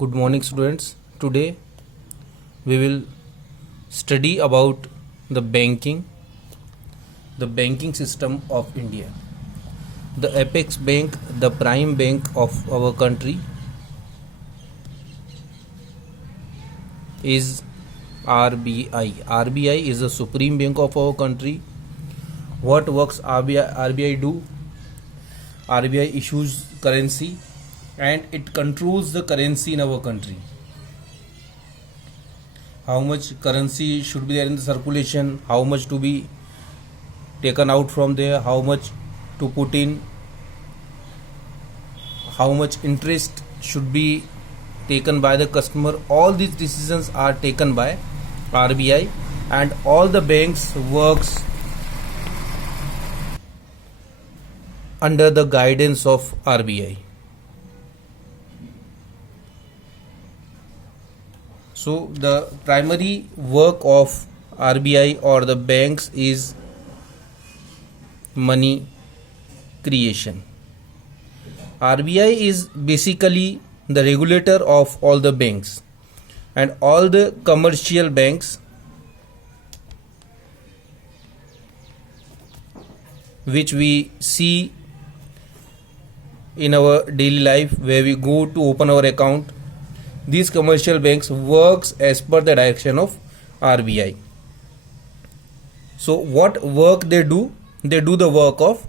Good morning, students. Today we will study about the banking system of India. The apex bank, the prime bank of our country is RBI. RBI is the supreme bank of our country. What works RBI do? RBI issues currency and it controls the currency in our country. How much currency should be there in the circulation, how much to be taken out from there, how much to put in, how much interest should be taken by the customer. All these decisions are taken by RBI and all the banks works under the guidance of RBI. So the primary work of RBI or the banks is money creation. RBI is basically the regulator of all the banks and all the commercial banks which we see in our daily life where we go to open our account. These commercial banks works as per the direction of RBI. So what work they do? They do the work of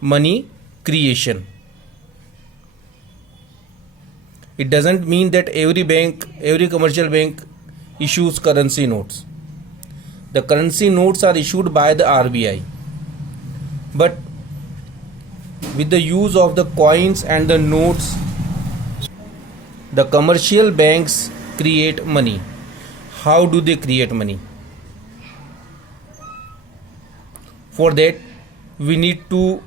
money creation. It doesn't mean that every commercial bank issues currency notes. The currency notes are issued by the RBI. But with the use of the coins and the notes, the commercial banks create money. How do they create money? For that, we need to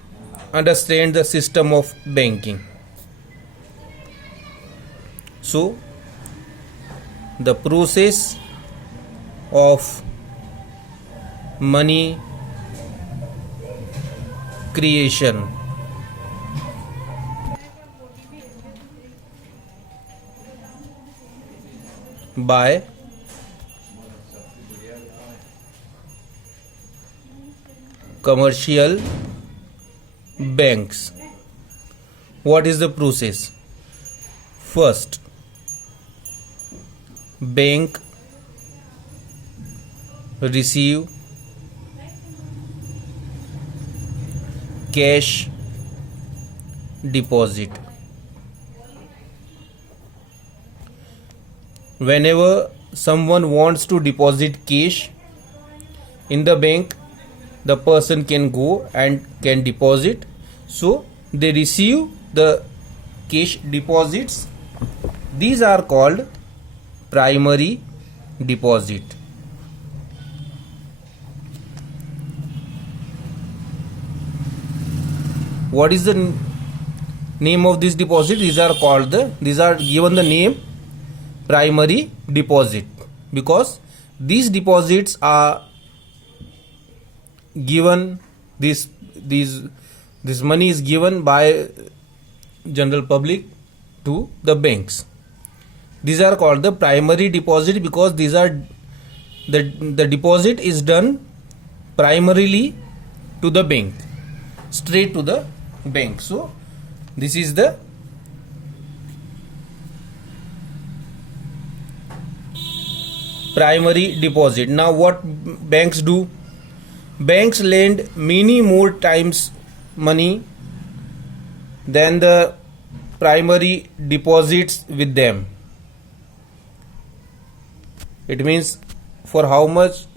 understand the system of banking. So, the process of money creation. By commercial banks. What is the process? First, bank receive cash deposit. Whenever someone wants to deposit cash in the bank, the person can go and can deposit. So they receive the cash deposits. These are called primary deposit. What is the name of this deposit? These are given the name primary deposit because these deposits are given, this money is given by general public to the banks. These are called the primary deposit because these are the deposit is done primarily to the bank, straight to the bank. So this is the primary deposit. Now what banks do? Banks lend many more times money than the primary deposits with them. It means for how much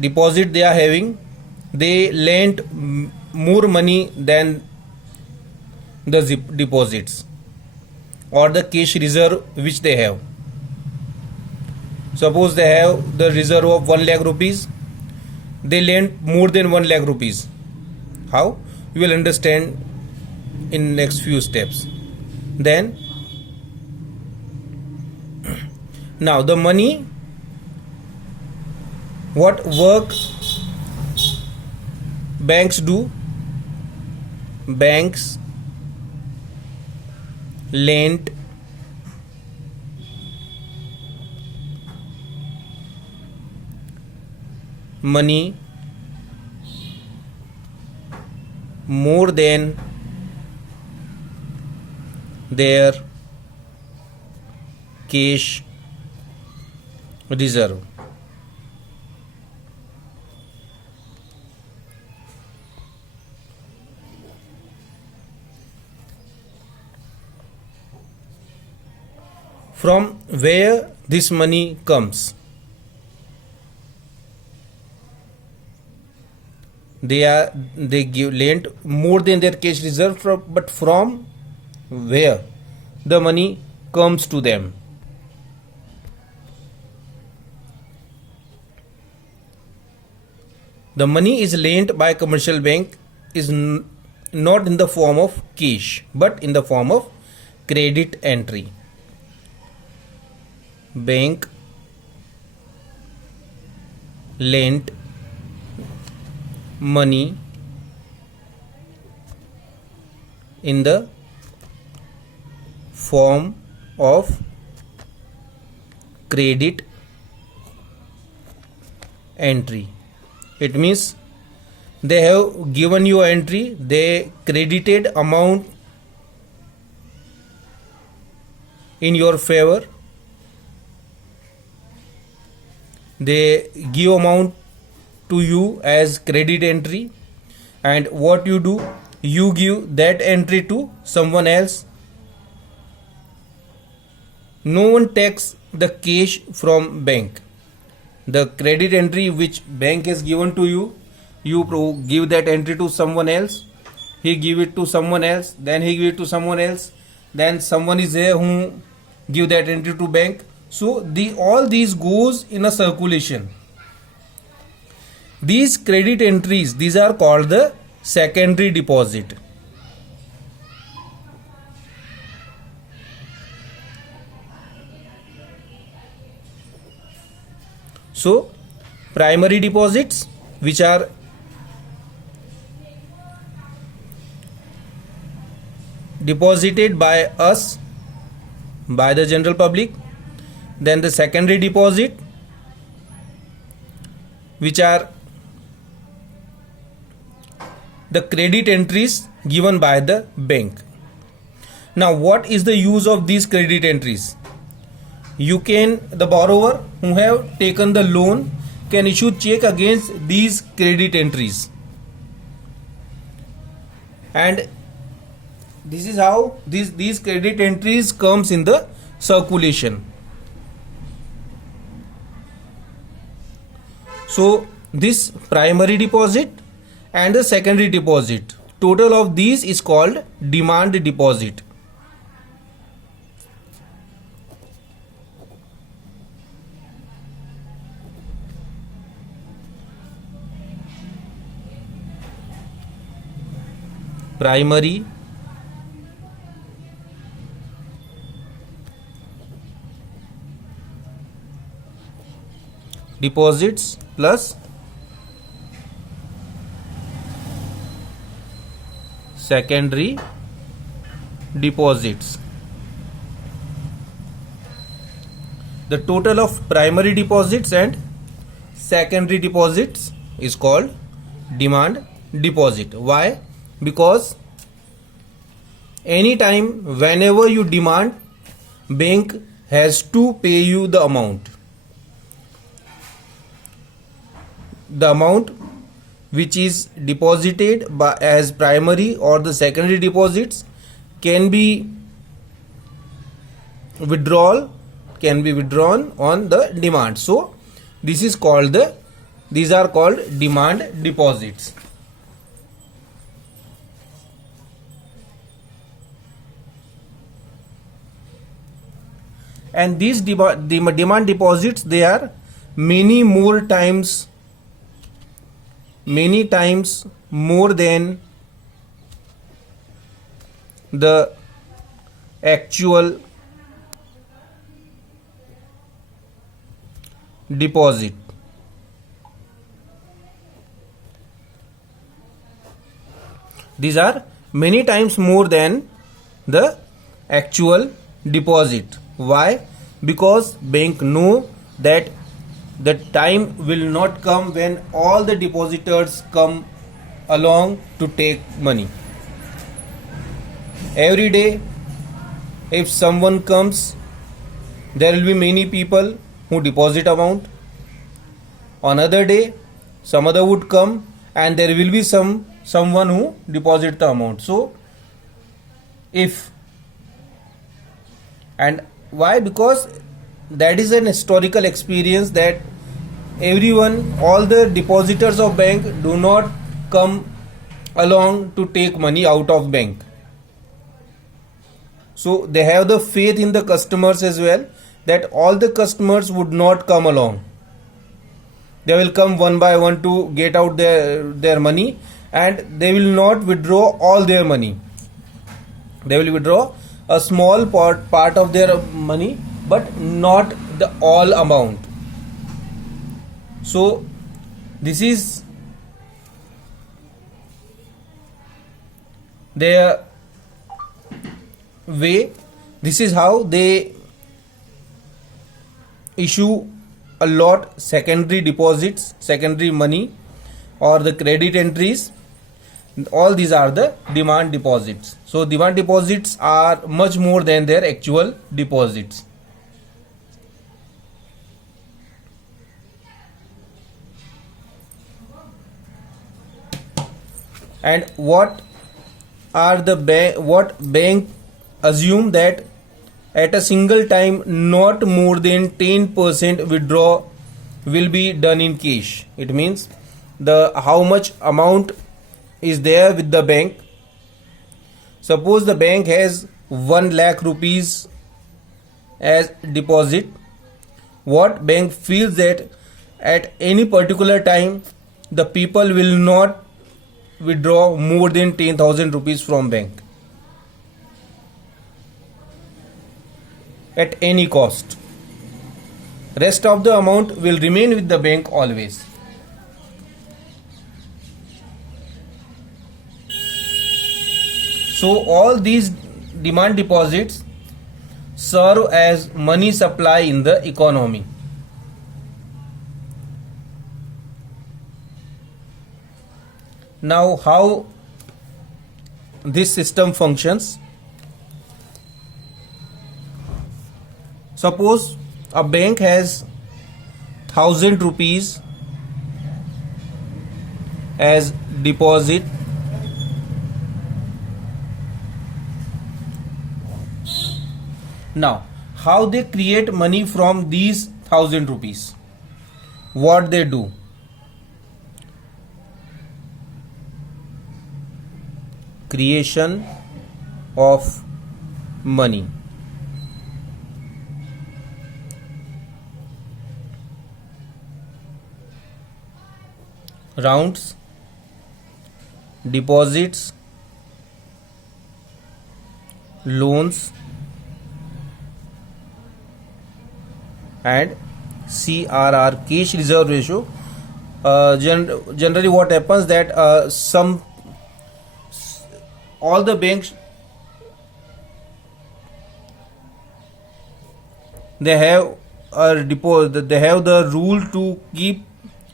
deposit they are having, they lend more money than the deposits or the cash reserve which they have. Suppose they have the reserve of 1 lakh rupees, they lend more than 1 lakh rupees. How? You will understand in next few steps. Then now the money, what work banks do? Banks lent money more than their cash reserve. From where this money comes? They give lent more than their cash reserve, but from where the money comes to them? The money is lent by commercial bank is not in the form of cash but in the form of credit entry. Bank lent money in the form of credit entry. It means they have given you entry, they credited amount in your favor, they give amount to you as credit entry, and what you do, you give that entry to someone else. No one takes the cash from bank. The credit entry which bank has given to you, you give that entry to someone else, he give it to someone else, then he give it to someone else, then someone is there who give that entry to bank. So all these goes in a circulation. These credit entries, these are called the secondary deposit. So primary deposits, which are deposited by us, by the general public. Then the secondary deposit, which are the credit entries given by the bank. Now what is the use of these credit entries? The borrower who have taken the loan can issue check against these credit entries, and this is how these credit entries comes in the circulation. So this primary deposit and the secondary deposit, total of these is called demand deposit. Primary deposits plus secondary deposits. The total of primary deposits and secondary deposits is called demand deposit. Why? Because anytime whenever you demand, bank has to pay you the amount. The amount which is deposited as primary or the secondary deposits can be withdrawn on the demand. So these are called demand deposits. And these demand deposits, they are many times more than the actual deposit. These are many times more than the actual deposit. Why? Because bank know that the time will not come when all the depositors come along to take money. Every day if someone comes, there will be many people who deposit amount. On other day some other would come and there will be someone who deposit the amount. So if, and why? Because that is an historical experience that everyone, all the depositors of bank do not come along to take money out of bank. So they have the faith in the customers as well, that all the customers would not come along. They will come one by one to get out their money, and they will not withdraw all their money. They will withdraw a small part of their money, but not the all amount. So this is their way. This is how they issue a lot secondary deposits, secondary money, or the credit entries. All these are the demand deposits. So demand deposits are much more than their actual deposits. And what are the what bank assume that at a single time not more than 10% withdrawal will be done in cash. It means the how much amount is there with the bank. Suppose the bank has 1 lakh rupees as deposit. What bank feels that at any particular time the people will not withdraw more than 10,000 rupees from bank at any cost. Rest of the amount will remain with the bank always. So all these demand deposits serve as money supply in the economy. Now how this system functions? Suppose a bank has 1,000 rupees as deposit. Now how they create money from these 1,000 rupees? What they do? Creation of money. Rounds, deposits, loans, and CRR, cash reserve ratio. Generally what happens that all the banks, they have a deposit, they have the rule to keep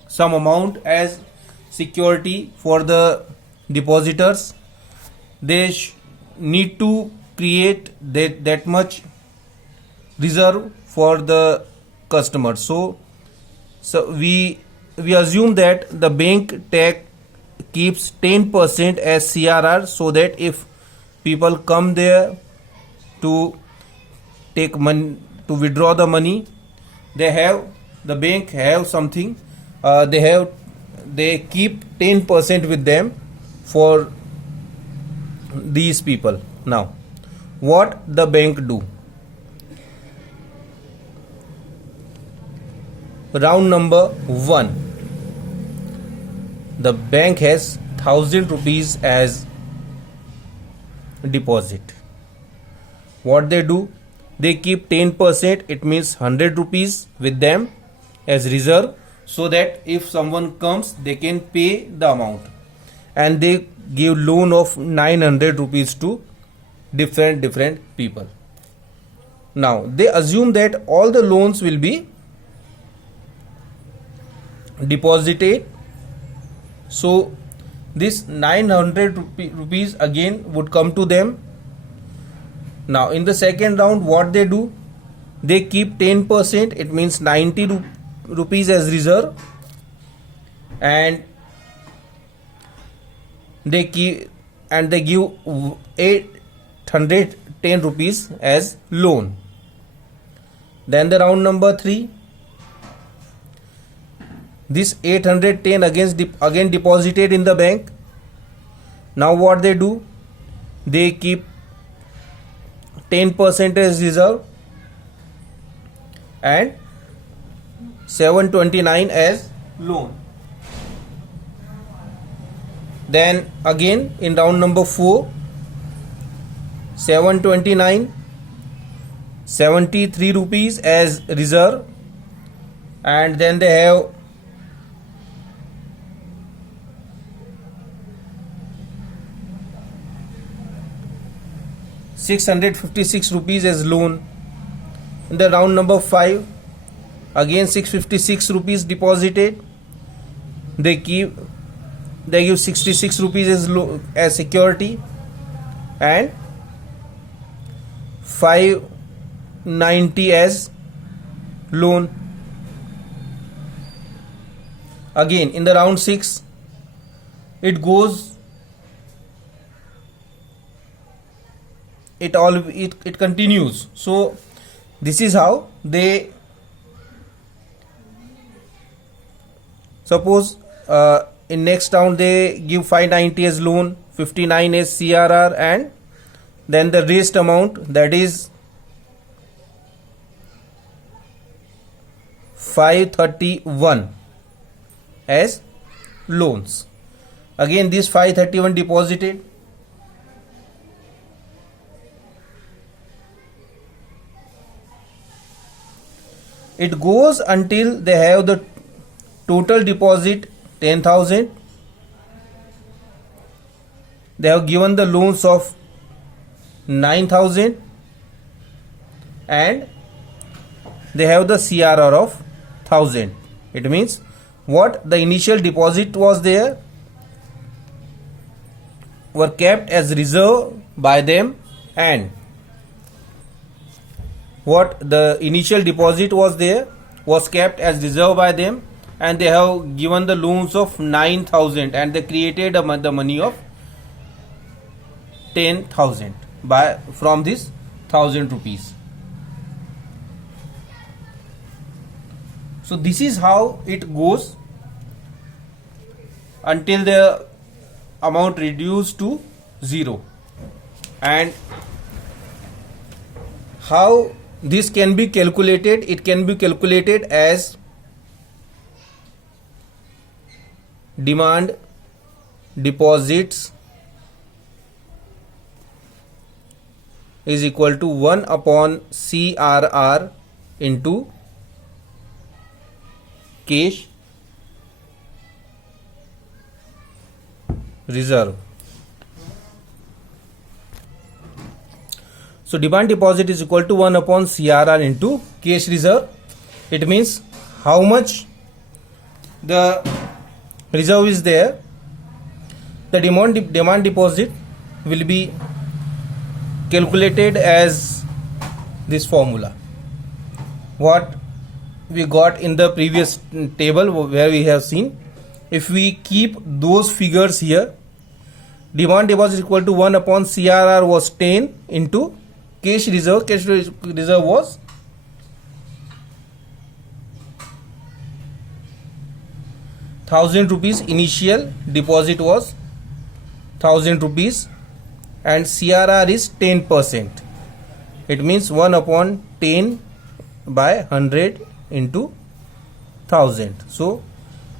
some amount as security for the depositors. They need to create that much reserve for the customers. So we assume that the bank keeps 10% as CRR, so that if people come there to take money, to withdraw the money, the bank have something, they keep 10% with them for these people. Now what the bank do? Round number 1, the bank has 1,000 rupees as deposit. What they do? They keep 10%, it means 100 rupees with them as reserve, so that if someone comes they can pay the amount. And they give loan of 900 rupees to different people. Now they assume that all the loans will be deposited, so this 900 rupees again would come to them. Now in the second round, what they do, they keep 10%, it means 90 rupees as reserve, and they give 810 rupees as loan. Then the round number 3, this 810 again deposited in the bank. Now what they do, they keep 10% as reserve and 729 as loan. Then again in round number 4, 729, 73 rupees as reserve, and then they have 656 rupees as loan. In the round number 5, again 656 rupees deposited, they give 66 rupees as security and 590 as loan. Again in the round 6, it continues. So this is how they suppose in next round they give 590 as loan, 59 as CRR, and then the rest amount, that is 531 as loans. Again this 531 deposited. It goes until they have the total deposit 10,000. They have given the loans of 9,000 and they have the CRR of 1,000. It means what the initial deposit was there were kept as reserve by them, and what the initial deposit was there was kept as reserve by them, and they have given the loans of 9,000 and they created the money of 10,000 from this 1,000 rupees. So this is how it goes until the amount reduced to 0. And how this can be calculated? It can be calculated as demand deposits is equal to 1 upon CRR into cash reserve. So demand deposit is equal to 1 upon CRR into cash reserve. It means how much the reserve is there. The demand deposit will be calculated as this formula, what we got in the previous table where we have seen. If we keep those figures here, demand deposit is equal to 1 upon CRR was 10 into cash reserve. Cash reserve was 1,000 rupees. Initial deposit was 1,000 rupees and CRR is 10%. It means 1 upon 10 by 100 into 1,000. So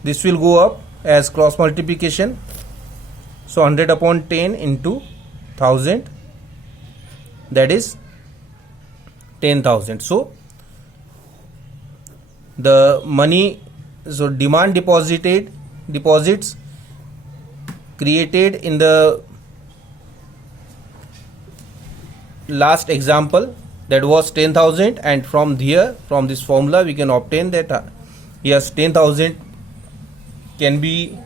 this will go up as cross multiplication. So 100 upon 10 into 1,000, that is 10,000. So the money, so demand deposits created in the last example, that was 10,000, and from here, from this formula, we can obtain that yes, 10,000 can be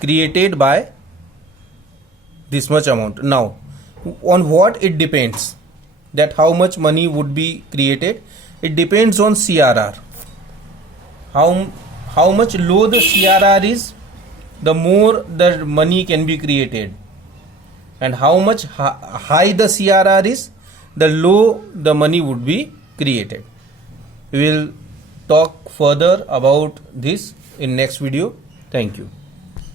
created by this much amount. Now, on what it depends, that how much money would be created? It depends on CRR. How much low the CRR is, the more the money can be created, and how much high the CRR is, the low the money would be created. We will talk further about this in next video. Thank you.